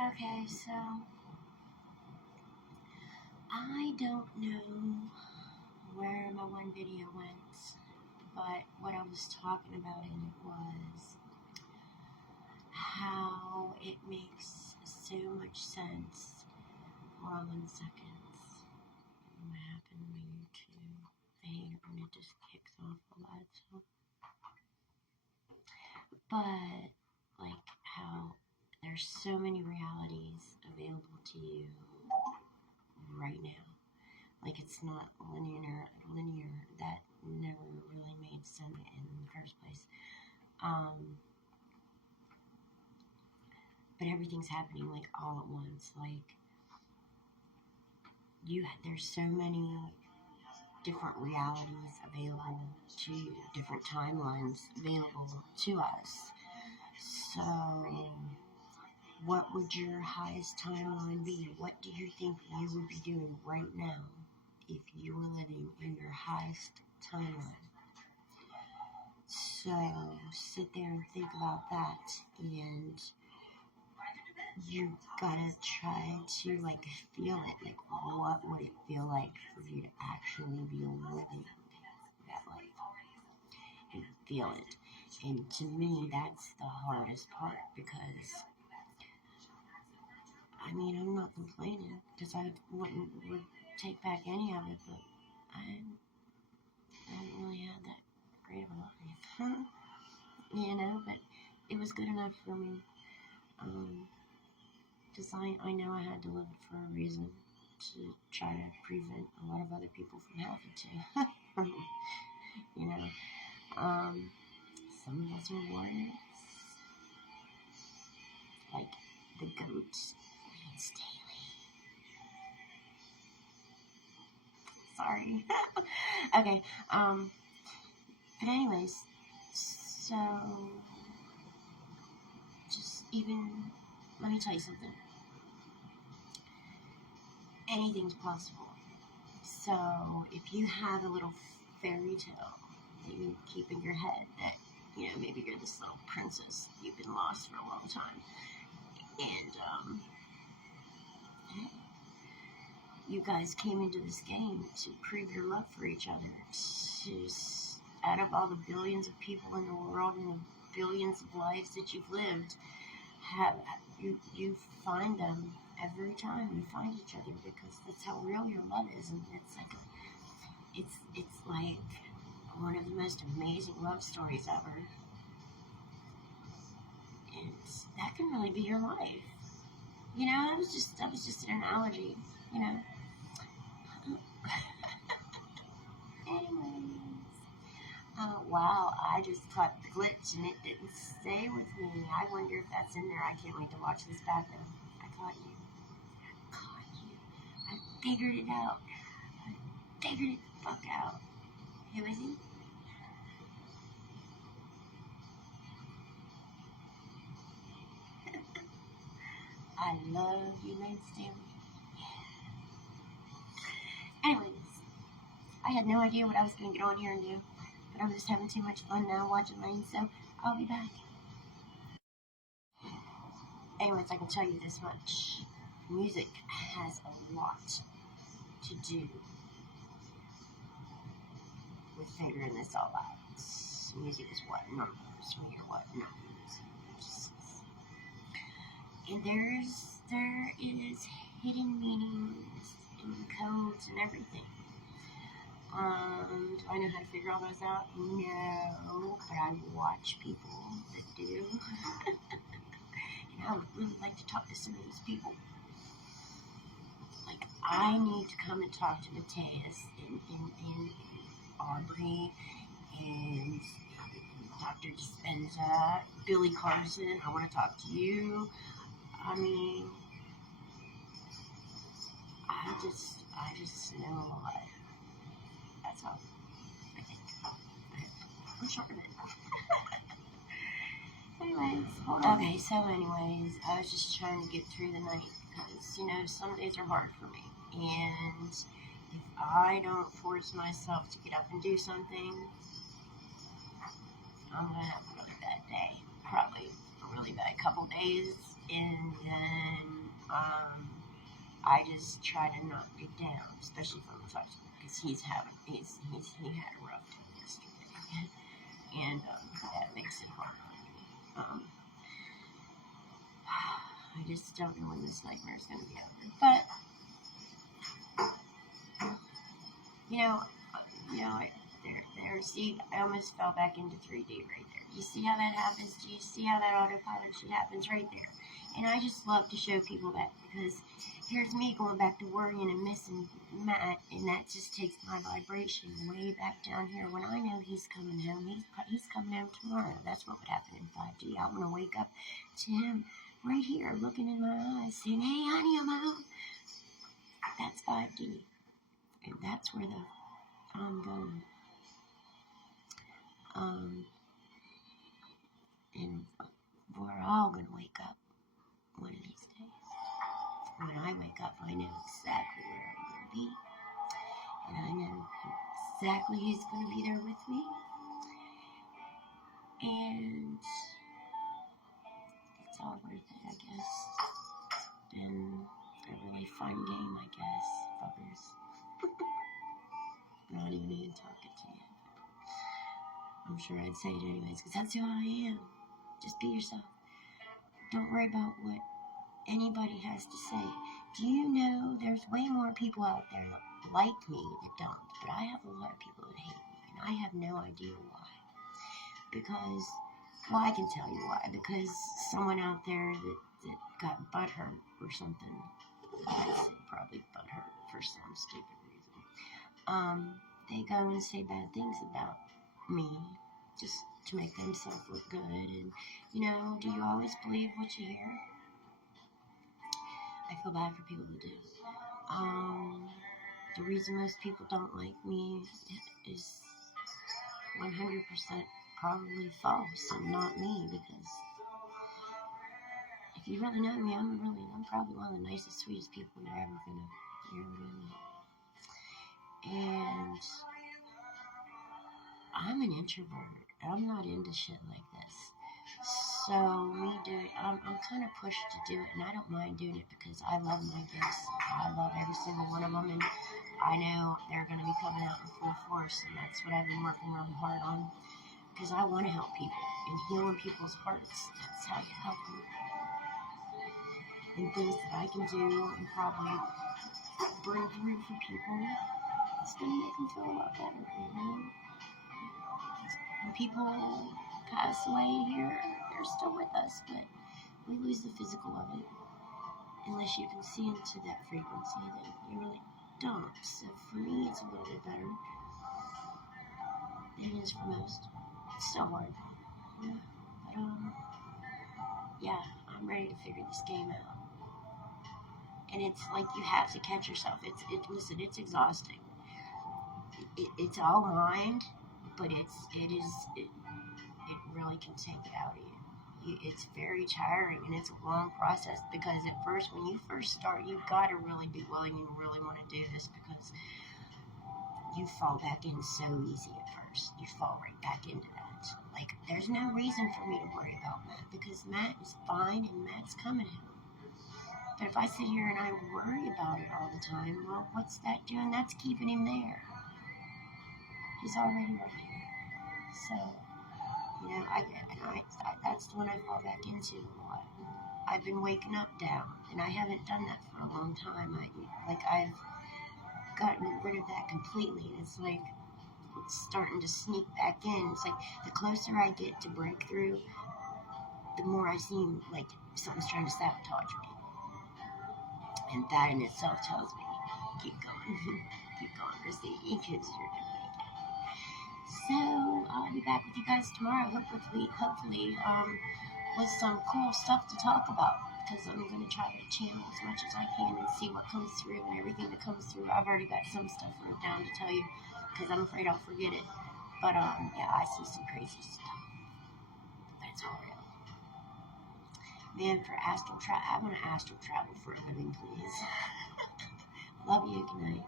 Okay, so I don't know where my one video went, but what I was talking about in it was how it makes so much sense. Hold on 1 second. What happened to my YouTube? I hate it when it just kicks off a lot of stuff. But, like, how there's so many realities available to you right now. Like, it's not linear. That never really made sense in the first place. But everything's happening, like, all at once. Like, there's so many different realities available to you, different timelines available to us. So, what would your highest timeline be? What do you think you would be doing right now if you were living in your highest timeline? So, sit there and think about that, and you gotta try to, like, feel it. Like, what would it feel like for you to actually be living that life and feel it? And to me, that's the hardest part, because I mean, I'm not complaining, because I would take back any of it, but I haven't really had that great of a life, you know, but it was good enough for me, because I know I had to live it for a reason, to try to prevent a lot of other people from having to, you know. Some of us are warriors, like the goat reads daily. Sorry. Okay, but anyways, so, just even, let me tell you something. Anything's possible. So, if you have a little fairy tale that you keep in your head, that, you know, maybe you're this little princess, you've been lost for a long time, and, you guys came into this game to prove your love for each other, to, out of all the billions of people in the world and the billions of lives that you've lived, you find them every time you find each other, because that's how real your love is, and it's like one of the most amazing love stories ever, and that can really be your life. You know, that was just an analogy, you know. Anyways, wow, I just caught the glitch and it didn't stay with me. I wonder if that's in there. I can't wait to watch this back then. I caught you. I figured it out. I figured it the fuck out. Who is he? I love you, Lance Stanley. Anyways, I had no idea what I was going to get on here and do, but I'm just having too much fun now watching Lane, so I'll be back. Anyways, I can tell you this much. Music has a lot to do with figuring this all out. Music is what numbers, we are what numbers. And there is hidden meanings and codes and everything. Do I know how to figure all those out? No, but I watch people that do. And I would really like to talk to some of these people. Like, I need to come and talk to Mateus and Aubrey and Dr. Dispenza, Billy Carson. I want to talk to you. I mean, I just know a lot. That's all I think. I'm sure of it. Anyways, hold on. Okay, so anyways, I was just trying to get through the night, because, you know, some days are hard for me. And if I don't force myself to get up and do something, I'm going to have a really bad day. Probably a really bad couple days. and then I just try to not get down, especially from the touch, because he had a rough day yesterday, and that makes it hard on me. I just don't know when this nightmare is going to be over. But see, I almost fell back into 3D right there. You see how that happens? Do you see how that autopilot shit happens right there? And I just love to show people that, because here's me going back to worrying and missing Matt, and that just takes my vibration way back down here. When I know he's coming home, he's coming home tomorrow. That's what would happen in 5D. I want to wake up to him right here, looking in my eyes, saying, "Hey, honey, I'm home." That's 5D, and that's where I'm going. And we're all going to wake up one of these days. When I wake up, I know exactly where I'm going to be. And I know exactly who's going to be there with me. And it's all worth it, I guess. It's been a really fun game, I guess, fuckers. Not even talking to you. I'm sure I'd say it anyways, because that's who I am. Just be yourself. Don't worry about what anybody has to say. Do you know there's way more people out there that like me that don't, but I have a lot of people that hate me, and I have no idea why. Because, well, I can tell you why. Because someone out there that got butthurt or something, I'd say probably butthurt for some stupid reason, they go and say bad things about me just to make themselves look good. And, do you always believe what you hear? I feel bad for people who do. The reason most people don't like me is 100% probably false and not me, because if you really know me, I'm probably one of the nicest, sweetest people you're ever gonna meet. And I'm an introvert. I'm not into shit like this. So I'm kind of pushed to do it, and I don't mind doing it because I love my guests. I love every single one of them, and I know they're going to be coming out in full force, and that's what I've been working really hard on, because I want to help people and heal in people's hearts. That's how you help them. And things that I can do and probably bring through for people, it's going to make them feel a lot better, When people pass away here, they're still with us, but we lose the physical of it. Unless you can see into that frequency, then you really don't. So for me, it's a little bit better than it is for most. It's still hard. But, yeah, I'm ready to figure this game out. And it's like you have to catch yourself. Listen, it's exhausting. It's all mind, but it really can take it out of you. It's very tiring, and it's a long process, because at first, when you first start, you've got to really be willing and really want to do this, because you fall back in so easy at first. You fall right back into that. Like, there's no reason for me to worry about Matt, because Matt is fine and Matt's coming home. But if I sit here and I worry about it all the time, well, what's that doing? That's keeping him there. He's already right here. So, that's the one I fall back into a lot. I've been waking up down, and I haven't done that for a long time. I've gotten rid of that completely. It's like it's starting to sneak back in. It's like the closer I get to breakthrough, the more I seem like something's trying to sabotage me. And that in itself tells me, keep going, Chrissy, because you're going to make it. So, I'll be back with you guys tomorrow, hopefully, with some cool stuff to talk about, because I'm going to try to channel as much as I can and see what comes through, and everything that comes through. I've already got some stuff written down to tell you, because I'm afraid I'll forget it. But, yeah, I see some crazy stuff. But it's all real. Man, for astral travel, I want to astral travel for a living, please. Love you, good night.